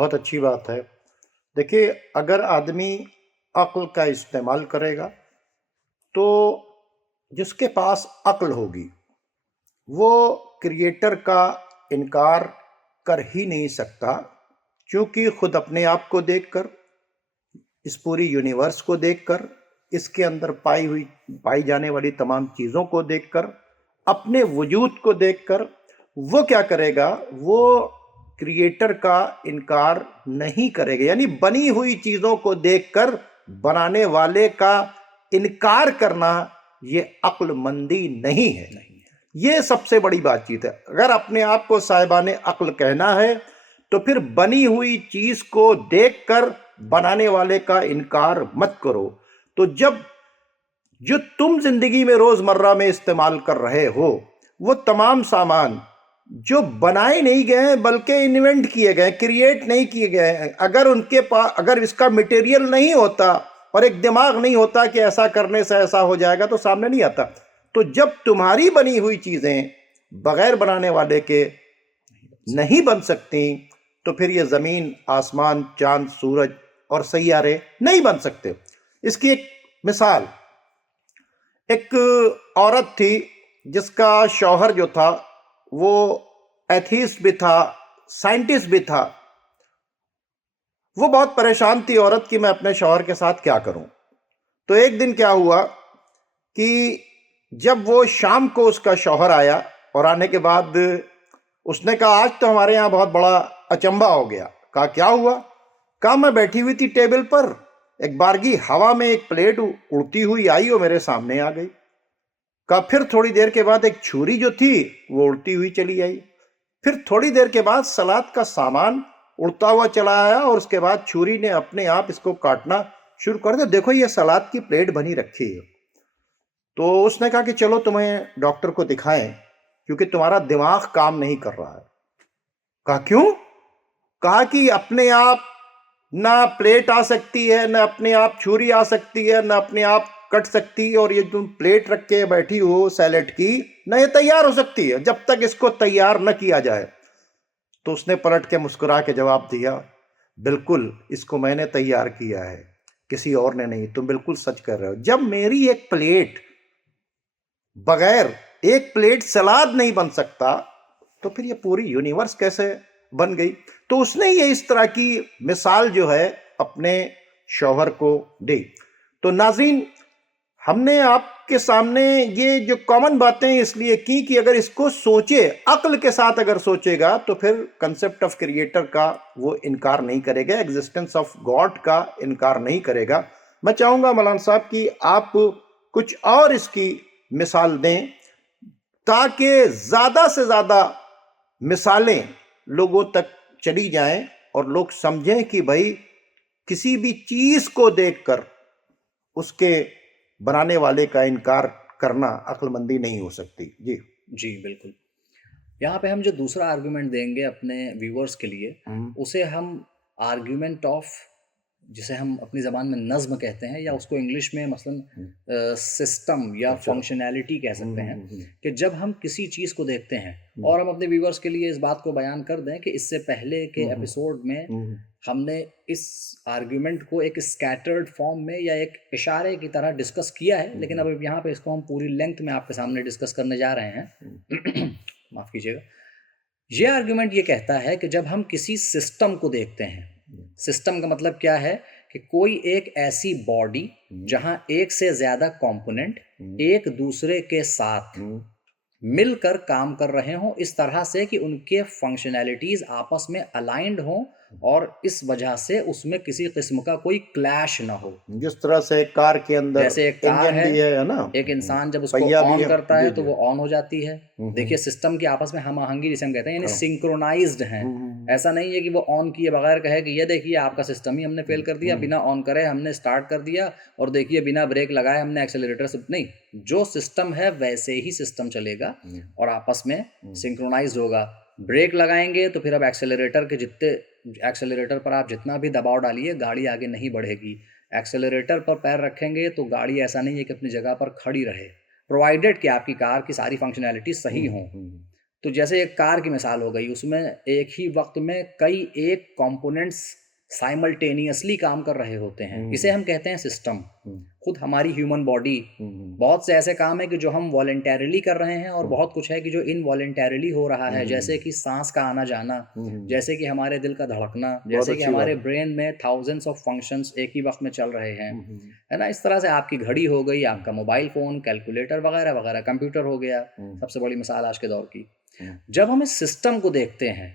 बहुत अच्छी बात है। देखिए, अगर आदमी अक्ल का इस्तेमाल करेगा तो जिसके पास अक्ल होगी वो क्रिएटर का इनकार कर ही नहीं सकता, क्योंकि खुद अपने आप को देखकर, इस पूरी यूनिवर्स को देखकर, इसके अंदर पाई जाने वाली तमाम चीज़ों को देखकर, अपने वजूद को देखकर वो क्या करेगा, वो क्रिएटर का इनकार नहीं करेगा। यानी बनी हुई चीज़ों को देखकर बनाने वाले का इनकार करना ये अक्लमंदी नहीं है। ये सबसे बड़ी बातचीत है। अगर अपने आप को साहिबाने अक्ल कहना है तो फिर बनी हुई चीज को देखकर बनाने वाले का इनकार मत करो। तो जब जो तुम जिंदगी में रोजमर्रा में इस्तेमाल कर रहे हो वो तमाम सामान जो बनाए नहीं गए हैं बल्कि इन्वेंट किए गए, क्रिएट नहीं किए गए हैं, अगर उनके पास, अगर इसका मटेरियल नहीं होता और एक दिमाग नहीं होता कि ऐसा करने से ऐसा हो जाएगा, तो सामने नहीं आता। तो जब तुम्हारी बनी हुई चीजें बगैर बनाने वाले के नहीं बन सकती तो फिर ये जमीन, आसमान, चांद, सूरज और सैयारे नहीं बन सकते। इसकी एक मिसाल, एक औरत थी जिसका शौहर जो था वो एथीस्ट भी था, साइंटिस्ट भी था। वो बहुत परेशान थी औरत कि मैं अपने शौहर के साथ क्या करूं। तो एक दिन क्या हुआ कि जब वो शाम को उसका शौहर आया और आने के बाद उसने कहा आज तो हमारे यहाँ बहुत बड़ा अचंभा हो गया। कहा क्या हुआ? कहा मैं बैठी हुई थी टेबल पर, एक बारगी हवा में एक प्लेट उड़ती हुई आई और मेरे सामने आ गई। कहा फिर थोड़ी देर के बाद एक छुरी जो थी वो उड़ती हुई चली आई। फिर थोड़ी देर के बाद सलाद का सामान उड़ता हुआ चला आया और उसके बाद छुरी ने अपने आप इसको काटना शुरू कर दिया। देखो ये सलाद की प्लेट बनी रखी है। तो उसने कहा कि चलो तुम्हें डॉक्टर को दिखाएं क्योंकि तुम्हारा दिमाग काम नहीं कर रहा है। कहा क्यों? कहा कि अपने आप ना प्लेट आ सकती है, ना अपने आप छुरी आ सकती है, ना अपने आप कट सकती है, और ये तुम प्लेट रख के बैठी हो सैलेड की, ना ये तैयार हो सकती है जब तक इसको तैयार न किया जाए। तो उसने पलट के मुस्कुरा के जवाब दिया, बिल्कुल इसको मैंने तैयार किया है, किसी और ने नहीं। तुम बिल्कुल सच कर रहे हो। जब मेरी एक प्लेट, बगैर एक प्लेट सलाद नहीं बन सकता तो फिर ये पूरी यूनिवर्स कैसे बन गई? तो उसने ये इस तरह की मिसाल जो है अपने शौहर को दी। तो नाज़रीन, हमने आपके सामने ये जो कॉमन बातें इसलिए की कि अगर इसको सोचे, अक्ल के साथ अगर सोचेगा तो फिर कंसेप्ट ऑफ क्रिएटर का वो इनकार नहीं करेगा, एग्जिस्टेंस ऑफ गॉड का इनकार नहीं करेगा। मैं चाहूँगा मौलाना साहब कि आप कुछ और इसकी मिसाल दें ताकि ज़्यादा से ज़्यादा मिसालें लोगों तक चली जाएं और लोग समझें कि भाई किसी भी चीज़ को देखकर उसके बनाने वाले का इनकार करना अक्लमंदी नहीं हो सकती। जी जी बिल्कुल। यहाँ पे हम जो दूसरा आर्गुमेंट देंगे अपने व्यूअर्स के लिए, उसे हम आर्गुमेंट ऑफ, जिसे हम अपनी ज़बान में नज़्म कहते हैं, या उसको इंग्लिश में मसलन सिस्टम या अच्छा। फंक्शनैलिटी कह सकते हैं, कि जब हम किसी चीज़ को देखते हैं, और हम अपने व्यूअर्स के लिए इस बात को बयान कर दें कि इससे पहले के एपिसोड में हमने इस आर्गुमेंट को एक स्कैटर्ड फॉर्म में या एक इशारे की तरह डिस्कस किया है, लेकिन अब यहाँ पे इसको हम पूरी लेंथ में आपके सामने डिस्कस करने जा रहे हैं। माफ़ कीजिएगा। ये आर्गुमेंट ये कहता है कि जब हम किसी सिस्टम को देखते हैं, सिस्टम का मतलब क्या है कि कोई एक ऐसी बॉडी जहां एक से ज्यादा कंपोनेंट एक दूसरे के साथ मिलकर काम कर रहे हों, इस तरह से कि उनके फंक्शनैलिटीज आपस में अलाइंड हों और इस वजह से उसमें किसी किस्म का कोई क्लैश ना हो। जिस तरह से कार के अंदर जैसे एक कार इंजन भी है ना, एक इंसान जब उसको पहिया भी ऑन है। करता है जी, तो जी। वो ऑन हो जाती है। देखिए सिस्टम की आपस में हम आहंगी जिसे हम कहते हैं, यानी सिंक्रोनाइज्ड हैं। ऐसा नहीं है कि वो ऑन किए बगैर कहे कि ये देखिए आपका सिस्टम ही हमने फेल कर दिया, बिना ऑन करे हमने स्टार्ट कर दिया, और देखिए बिना ब्रेक लगाए हमने एक्सेलरेटर से। नहीं, जो सिस्टम है वैसे ही सिस्टम चलेगा और आपस में सिंक्रोनाइज्ड होगा। ब्रेक लगाएंगे तो फिर अब एक्सेलरेटर पर आप जितना भी दबाव डालिए गाड़ी आगे नहीं बढ़ेगी। एक्सेलरेटर पर पैर रखेंगे तो गाड़ी ऐसा नहीं है कि अपनी जगह पर खड़ी रहे, प्रोवाइडेड कि आपकी कार की सारी फंक्शनैलिटी सही हों। तो जैसे एक कार की मिसाल हो गई, उसमें एक ही वक्त में कई एक कंपोनेंट्स साइमल्टेनियसली काम कर रहे होते हैं, इसे हम कहते हैं सिस्टम। खुद हमारी ह्यूमन बॉडी, बहुत से ऐसे काम है कि जो हम वॉलेंटरली कर रहे हैं और बहुत कुछ है कि जो इनवॉलेंटरली हो रहा है, जैसे कि सांस का आना जाना, जैसे कि हमारे दिल का धड़कना, जैसे कि हमारे ब्रेन में थाउजेंड्स ऑफ फंक्शंस एक ही वक्त में चल रहे हैं, है ना। इस तरह से आपकी घड़ी हो गई, आपका मोबाइल फ़ोन, कैलकुलेटर वगैरह वगैरह, कंप्यूटर हो गया, सबसे बड़ी मिसाल आज के दौर की। जब हम इस सिस्टम को देखते हैं,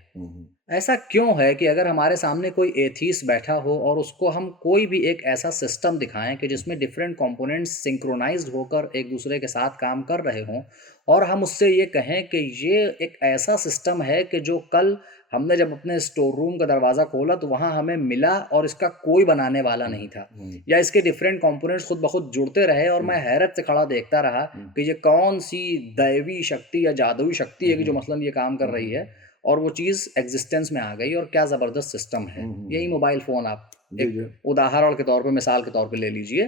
ऐसा क्यों है कि अगर हमारे सामने कोई एथीस्ट बैठा हो और उसको हम कोई भी एक ऐसा सिस्टम दिखाएं कि जिसमें डिफरेंट कंपोनेंट्स सिंक्रोनाइज्ड होकर एक दूसरे के साथ काम कर रहे हों, और हम उससे ये कहें कि ये एक ऐसा सिस्टम है कि जो कल हमने जब अपने स्टोर रूम का दरवाज़ा खोला तो वहाँ हमें मिला और इसका कोई बनाने वाला नहीं था, या इसके डिफरेंट कंपोनेंट्स खुद ब खुद जुड़ते रहे और मैं हैरत से खड़ा देखता रहा कि ये कौन सी दैवी शक्ति या जादुई शक्ति है कि जो मसलन ये काम कर रही है, और वो चीज़ एग्जिस्टेंस में आ गई, और क्या ज़बरदस्त सिस्टम है। यही मोबाइल फ़ोन आप एक उदाहरण के तौर पे, मिसाल के तौर पे ले लीजिए।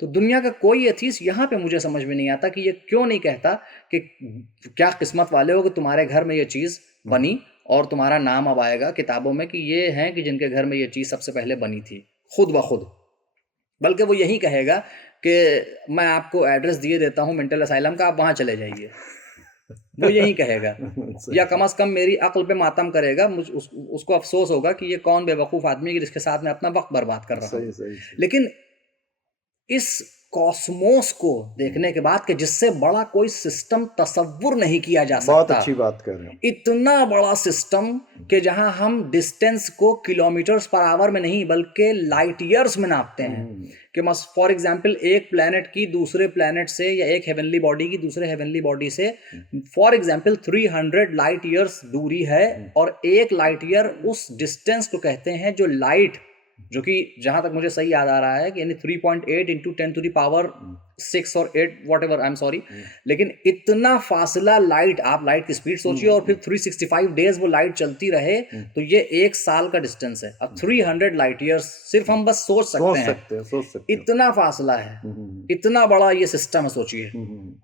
तो दुनिया का कोई एथीस्ट यहाँ पे मुझे समझ में नहीं आता कि ये क्यों नहीं कहता कि क्या किस्मत वाले हो कि तुम्हारे घर में ये चीज़ बनी और तुम्हारा नाम अब आएगा किताबों में कि ये हैं कि जिनके घर में ये चीज़ सबसे पहले बनी थी, खुद ब खुद। बल्कि वो यही कहेगा कि मैं आपको एड्रेस दिए देता हूँ मेंटल असाइलम का, आप वहाँ चले जाइए। वो यही कहेगा, या कम से कम मेरी अक्ल पे मातम करेगा। उसको अफसोस होगा कि ये कौन बेवकूफ़ आदमी है जिसके साथ मैं अपना वक्त बर्बाद कर रहा हूँ। लेकिन इस कॉस्मोस को देखने के बाद कि जिससे बड़ा कोई सिस्टम तसव्वुर नहीं किया जा सकता, बहुत अच्छी बात कर रहे हैं, इतना बड़ा सिस्टम कि जहां हम डिस्टेंस को किलोमीटर्स पर आवर में नहीं बल्कि लाइट ईयर्स में नापते हैं। कि फॉर एग्जांपल एक प्लैनेट की दूसरे प्लैनेट से, या एक हेवनली बॉडी की दूसरे हेवनली बॉडी से फॉर एग्जांपल 300 लाइट ईयर्स दूरी है, और एक लाइट ईयर उस डिस्टेंस को कहते हैं जो लाइट, जो कि जहां तक मुझे सही याद आ रहा है कि यानी 3.8 इंटू 10 टू द पावर 6 और 8 what ever, I am sorry, लेकिन इतना फासला लाइट, आप लाइट की स्पीड सोचिए और फिर 365 डेज वो लाइट चलती रहे, तो ये एक साल का डिस्टेंस है। अब 300 लाइट ईयर्स सिर्फ हम बस सोच सकते हैं, इतना फासला है, इतना बड़ा ये सिस्टम है, सोचिए।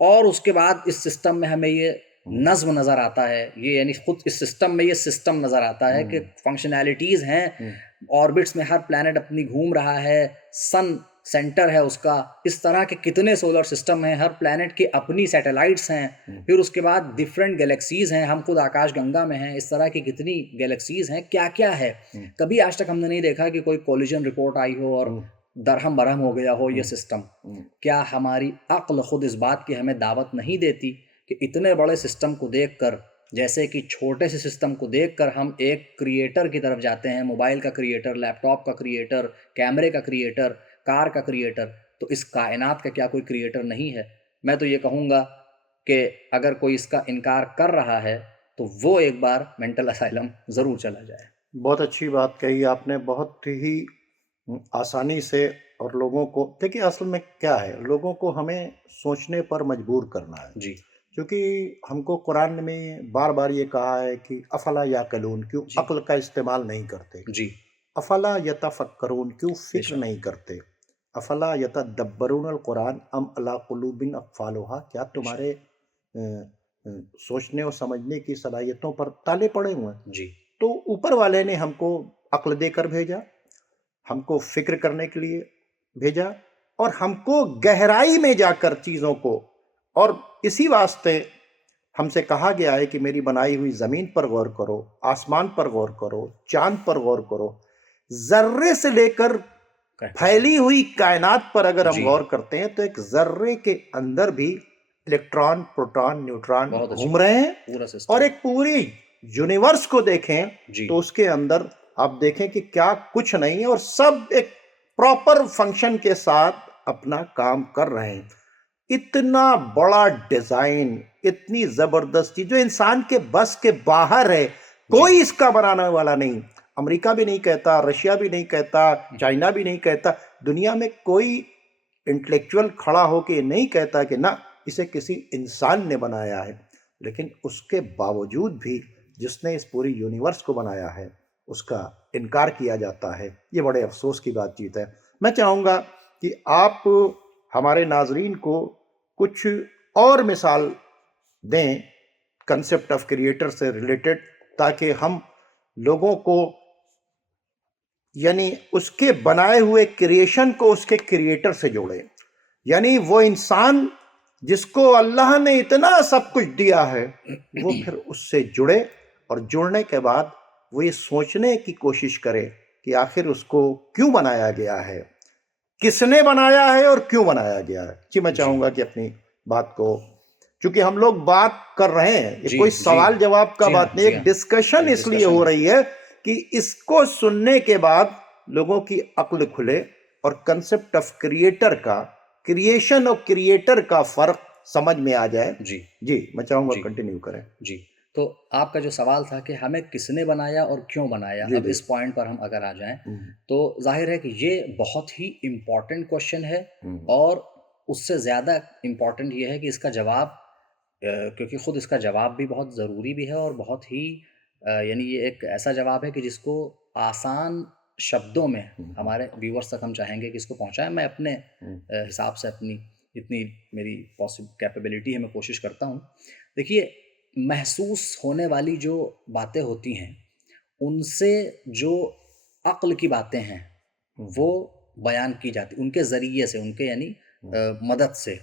और उसके बाद इस सिस्टम में हमें ये नज्म नजर आता है, ये यानी खुद इस सिस्टम में ये सिस्टम नजर आता है कि फंक्शनैलिटीज हैं, ऑर्बिट्स में हर प्लैनेट अपनी घूम रहा है, सन सेंटर है उसका, इस तरह के कितने सोलर सिस्टम हैं, हर प्लैनेट की अपनी सैटेलाइट्स हैं, फिर उसके बाद डिफरेंट गैलेक्सीज हैं, हम खुद आकाश गंगा में हैं, इस तरह की कितनी गैलेक्सीज हैं, क्या क्या है। कभी आज तक हमने नहीं देखा कि कोई कोलिजन रिपोर्ट आई हो और दरहम बरहम हो गया हो ये सिस्टम। क्या हमारी अक्ल खुद इस बात की हमें दावत नहीं देती कि इतने बड़े सिस्टम को देखकर, जैसे कि छोटे से सिस्टम को देखकर हम एक क्रिएटर की तरफ जाते हैं, मोबाइल का क्रिएटर, लैपटॉप का क्रिएटर, कैमरे का क्रिएटर, कार का क्रिएटर, तो इस कायनात का क्या कोई क्रिएटर नहीं है? मैं तो ये कहूँगा कि अगर कोई इसका इनकार कर रहा है तो वो एक बार मेंटल असाइलम ज़रूर चला जाए। बहुत अच्छी बात कही आपने, बहुत ही आसानी से। और लोगों को देखिए, असल में क्या है, लोगों को हमें सोचने पर मजबूर करना है जी, क्योंकि हमको कुरान में बार बार ये कहा है कि अफला याकलून, क्यों अक्ल का इस्तेमाल नहीं करते जी, अफला यतफक्करून, क्यों फिक्र नहीं करते, अफला यतदब्बरून अल कुरान अम अला कुलूबिन अक़फ़ालुहा, क्या तुम्हारे सोचने और समझने की सलाहियतों पर ताले पड़े हुए हैं जी। तो ऊपर वाले ने हमको अक्ल देकर भेजा, हमको फिक्र करने के लिए भेजा, और हमको गहराई में जाकर चीज़ों को, और इसी वास्ते हमसे कहा गया है कि मेरी बनाई हुई ज़मीन पर गौर करो, आसमान पर गौर करो, चांद पर गौर करो, ज़र्रे से लेकर फैली हुई कायनात पर अगर हम गौर करते हैं तो एक ज़र्रे के अंदर भी इलेक्ट्रॉन, प्रोटॉन, न्यूट्रॉन घूम रहे हैं, और एक पूरी यूनिवर्स को देखें तो उसके अंदर आप देखें कि क्या कुछ नहीं है, और सब एक प्रॉपर फंक्शन के साथ अपना काम कर रहे हैं। इतना बड़ा डिजाइन, इतनी जबरदस्त चीज जो इंसान के बस के बाहर है, कोई इसका बनाने वाला नहीं। अमेरिका भी नहीं कहता, रशिया भी नहीं कहता, चाइना भी नहीं कहता, दुनिया में कोई इंटेलेक्चुअल खड़ा होकर नहीं कहता कि ना इसे किसी इंसान ने बनाया है। लेकिन उसके बावजूद भी जिसने इस पूरी यूनिवर्स को बनाया है उसका इनकार किया जाता है। ये बड़े अफसोस की बातचीत है। मैं चाहूँगा कि आप हमारे नाजरीन को कुछ और मिसाल दें कंसेप्ट ऑफ क्रिएटर से रिलेटेड, ताकि हम लोगों को यानी उसके बनाए हुए क्रिएशन को उसके क्रिएटर से जोड़े। यानी वो इंसान जिसको अल्लाह ने इतना सब कुछ दिया है वो फिर उससे जुड़े, और जुड़ने के बाद वो ये सोचने की कोशिश करे कि आखिर उसको क्यों बनाया गया है, किसने बनाया है और क्यों बनाया गया है। जी मैं चाहूँगा कि अपनी बात को, चूंकि हम लोग बात कर रहे हैं, ये कोई सवाल जवाब का बात नहीं, एक डिस्कशन इसलिए हो रही है कि इसको सुनने के बाद लोगों की अक्ल खुले और कंसेप्ट ऑफ क्रिएटर का, क्रिएशन और क्रिएटर का फर्क समझ में आ जाए। जी मैं चाहूँगा कंटिन्यू करें। जी, तो आपका जो सवाल था कि हमें किसने बनाया और क्यों बनाया, अब इस पॉइंट पर हम अगर आ जाएं तो जाहिर है कि ये बहुत ही इम्पॉर्टेंट क्वेश्चन है, और उससे ज़्यादा इम्पॉर्टेंट ये है कि इसका जवाब, क्योंकि ख़ुद इसका जवाब भी बहुत ज़रूरी भी है, और बहुत ही यानी ये एक ऐसा जवाब है कि जिसको आसान शब्दों में हमारे व्यूवर्स तक हम चाहेंगे कि इसको पहुंचाएं। मैं अपने हिसाब से, अपनी इतनी मेरी पॉसिबल कैपेबिलिटी है, मैं कोशिश करता हूं। देखिए, महसूस होने वाली जो बातें होती हैं उनसे जो अक्ल की बातें हैं वो बयान की जाती, उनके ज़रिए से, उनके यानी मदद से।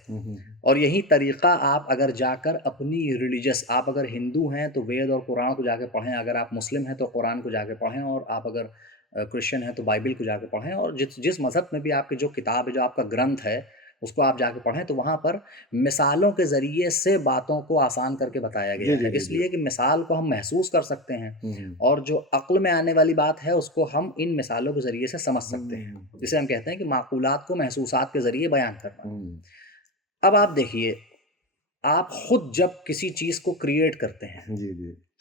और यही तरीक़ा आप अगर जाकर अपनी रिलीजियस, आप अगर हिंदू हैं तो वेद और कुरान को जाके पढ़ें, अगर आप मुस्लिम हैं तो कुरान को जाके पढ़ें, और आप अगर क्रिश्चियन हैं तो बाइबल को जाके पढ़ें, और जिस मज़हब में भी आपकी जो किताब है, जो आपका ग्रंथ है, उसको आप जाके पढ़ें, तो वहाँ पर मिसालों के ज़रिए से बातों को आसान करके बताया गया है, इसलिए कि मिसाल को हम महसूस कर सकते हैं, और जो अक्ल में आने वाली बात है उसको हम इन मिसालों के ज़रिए से समझ सकते हैं, जिसे हम कहते हैं कि माकूलात को महसूसात के ज़रिए बयान करना। अब आप देखिए, आप खुद जब किसी चीज़ को क्रिएट करते हैं,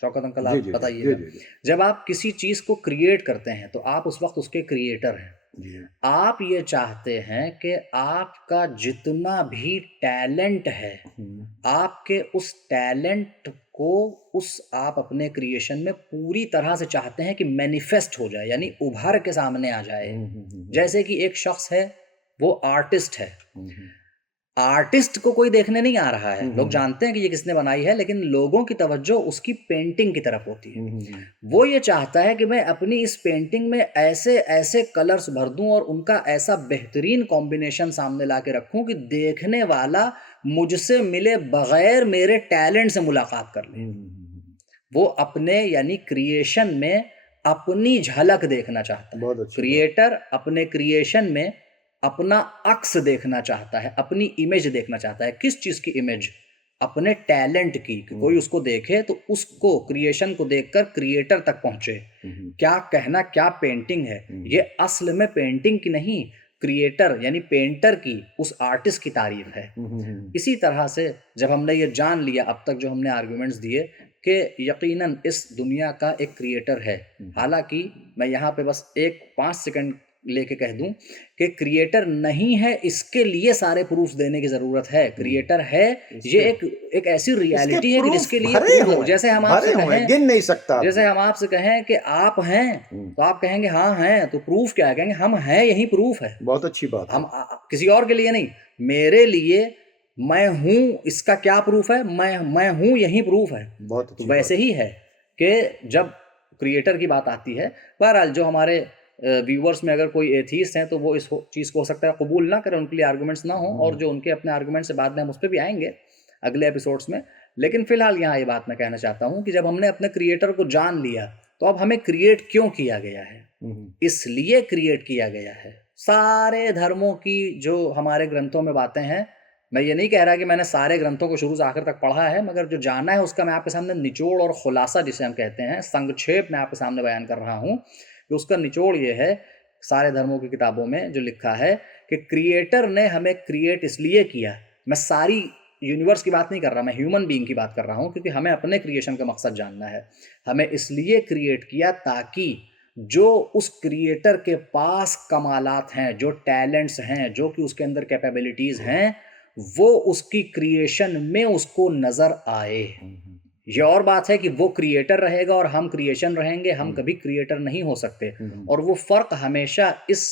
शौकत अंकल आप बताइए, जब आप किसी चीज़ को क्रिएट करते हैं तो आप उस वक्त उसके क्रिएटर हैं। आप ये चाहते हैं कि आपका जितना भी टैलेंट है, आपके उस टैलेंट को आप अपने क्रिएशन में पूरी तरह से चाहते हैं कि मैनिफेस्ट हो जाए, यानी उभर के सामने आ जाए। जैसे कि एक शख्स है, वो आर्टिस्ट है, आर्टिस्ट को कोई देखने नहीं आ रहा है, लोग जानते हैं कि ये किसने बनाई है, लेकिन लोगों की तवज्जो उसकी पेंटिंग की तरफ होती है। वो ये चाहता है कि मैं अपनी इस पेंटिंग में ऐसे ऐसे कलर्स भर दूं और उनका ऐसा बेहतरीन कॉम्बिनेशन सामने ला के रखूं कि देखने वाला मुझसे मिले बगैर मेरे टैलेंट से मुलाकात कर ले। वो अपने यानी क्रिएशन में अपनी झलक देखना चाहता है। क्रिएटर अपने क्रिएशन में अपना अक्स देखना चाहता है, अपनी इमेज देखना चाहता है। किस चीज़ की इमेज? अपने टैलेंट की, कोई उसको देखे तो उसको, क्रिएशन को देखकर क्रिएटर तक पहुंचे। क्या कहना, क्या पेंटिंग है ये, असल में पेंटिंग की नहीं, क्रिएटर यानी पेंटर की, उस आर्टिस्ट की तारीफ है। इसी तरह से जब हमने ये जान लिया अब तक जो हमने आर्गुमेंट्स दिए कि यकीनन इस दुनिया का एक क्रिएटर है, हालांकि मैं यहाँ पे बस 5 सेकंड लेके कह दूं कि क्रिएटर नहीं है इसके लिए सारे प्रूफ देने की जरूरत है। क्रिएटर है, ये एक ऐसी रियलिटी है कि जिसके लिए प्रूफ, जैसे हम आपसे कहें, गिन नहीं सकता, जैसे हम आपसे कहें कि आप हैं तो आप कहेंगे हाँ हैं, तो प्रूफ क्या है? कहेंगे हम हैं, यही प्रूफ है। बहुत अच्छी बात है। हम किसी और के लिए नहीं, मेरे लिए मैं हूं, इसका क्या प्रूफ है? मैं हूं, यही प्रूफ है। बहुत तो वैसे ही है कि जब क्रिएटर की बात आती है, बहरहाल जो हमारे व्यूवर्स में अगर कोई एथीस्ट हैं तो वो इस चीज़ को हो सकता है कबूल ना करें, उनके लिए आर्गुमेंट्स ना हो, और जो उनके अपने आर्गुमेंट्स से बाद में हम उस पर भी आएंगे अगले एपिसोड्स में। लेकिन फिलहाल यहाँ ये बात मैं कहना चाहता हूँ कि जब हमने अपने क्रिएटर को जान लिया तो अब हमें क्रिएट क्यों किया गया है? इसलिए क्रिएट किया गया है। सारे धर्मों की जो हमारे ग्रंथों में बातें हैं, मैं ये नहीं कह रहा कि मैंने सारे ग्रंथों को शुरू से आखिर तक पढ़ा है, मगर जो जाना है उसका मैं आपके सामने निचोड़ और खुलासा, जिसे हम कहते हैं संक्षेप, मैं आपके सामने बयान कर रहा हूँ। कि उसका निचोड़ ये है, सारे धर्मों की किताबों में जो लिखा है कि क्रिएटर ने हमें क्रिएट इसलिए किया। मैं सारी यूनिवर्स की बात नहीं कर रहा, मैं ह्यूमन बीइंग की बात कर रहा हूँ, क्योंकि हमें अपने क्रिएशन का मकसद जानना है। हमें इसलिए क्रिएट किया ताकि जो उस क्रिएटर के पास कमालात हैं, जो टैलेंट्स हैं, जो कि उसके अंदर कैपेबिलिटीज़ हैं, वो उसकी क्रिएशन में उसको नज़र आए। ये और बात है कि वो क्रिएटर रहेगा और हम क्रिएशन रहेंगे, हम कभी क्रिएटर नहीं हो सकते। और वो फ़र्क हमेशा इस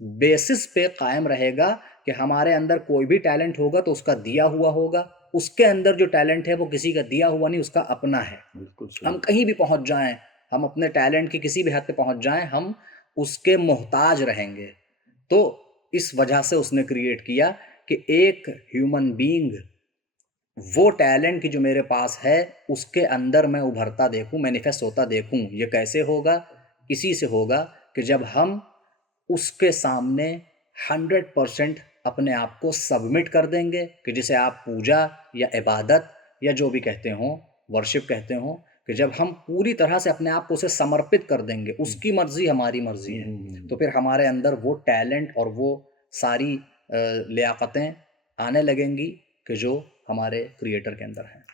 बेसिस पे कायम रहेगा कि हमारे अंदर कोई भी टैलेंट होगा तो उसका दिया हुआ होगा, उसके अंदर जो टैलेंट है वो किसी का दिया हुआ नहीं, उसका अपना है। बिल्कुल हम सही। कहीं भी पहुंच जाएं, हम अपने टैलेंट की किसी भी हद पे पहुंच जाएं, हम उसके मोहताज रहेंगे। तो इस वजह से उसने क्रिएट किया कि एक ह्यूमन बीइंग वो टैलेंट की जो मेरे पास है उसके अंदर मैं उभरता देखूं, मैनिफेस्ट होता देखूं। ये कैसे होगा? इसी से होगा कि जब हम उसके सामने 100% अपने आप को सबमिट कर देंगे, कि जिसे आप पूजा या इबादत या जो भी कहते हो, वर्शिप कहते हो, कि जब हम पूरी तरह से अपने आप को उसे समर्पित कर देंगे, उसकी मर्जी हमारी मर्जी है, तो फिर हमारे अंदर वो टैलेंट और वो सारी लियाकतें आने लगेंगी कि जो हमारे क्रिएटर के अंदर हैं।